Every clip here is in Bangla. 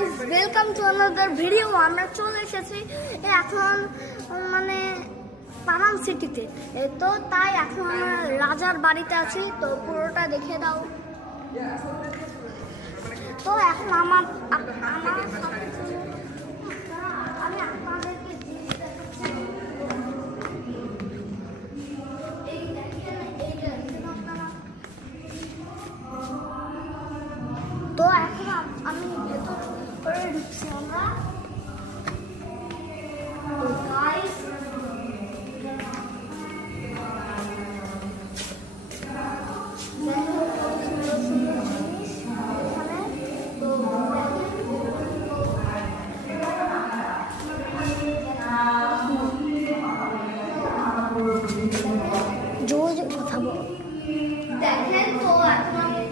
Guys, welcome to another video. আমরা চলে এসেছি এখন মানে পানাম সিটিতে। তো তাই এখন আমরা রাজার বাড়িতে আছি। তো পুরোটা দেখে দাও। তো এখন আমার আমি আপনাদেরকে তো এখন আমি ভেতর করে ঢুকছি আমরা। তো গাইস জোরে কথা বল। দেখেন তো এখন আমি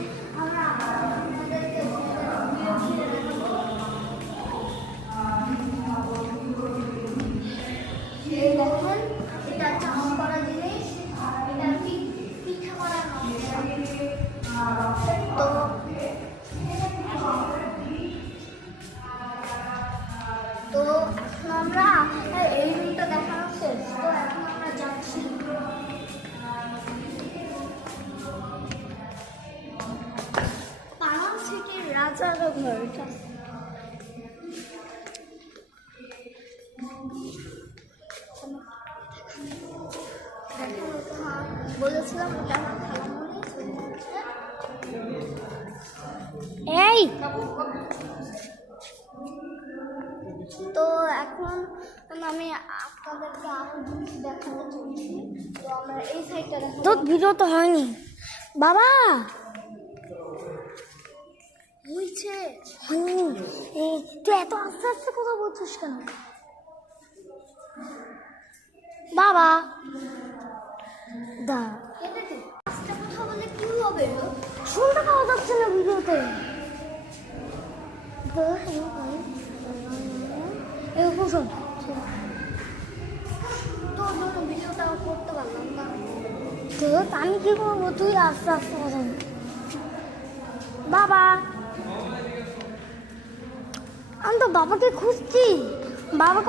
দেখেন এটা চাষ করা জিনিস, এটা পিঠা করা তো এখন আমরা এই রুমটা দেখানো শেষ। তো এখন আমরা যাচ্ছি পানাম সিটির রাজার ঘরটা। বলেছিলাম এই তো এখন আমি আপনাদেরকে আরো জিনিস দেখানো চলছি। তো আমরা এই সাইডটা দেখাবো। তো ভিডিও তো হয়নি বাবা, হয়েছে হয়নি। তুই এত আস্তে আস্তে কথা বলছিস কেন বাবা? দা আস্তে কথা বলে কি হবে? শুনতে পাওয়া যাচ্ছে না ভিডিওতে। এরকম শোন তো ভিডিওটা করতে পারলাম না। তো আমি কি করবো? তুই আস্তে আস্তে কথা বল বাবা। আমি তো বাবাকে খুঁজছি, বাবা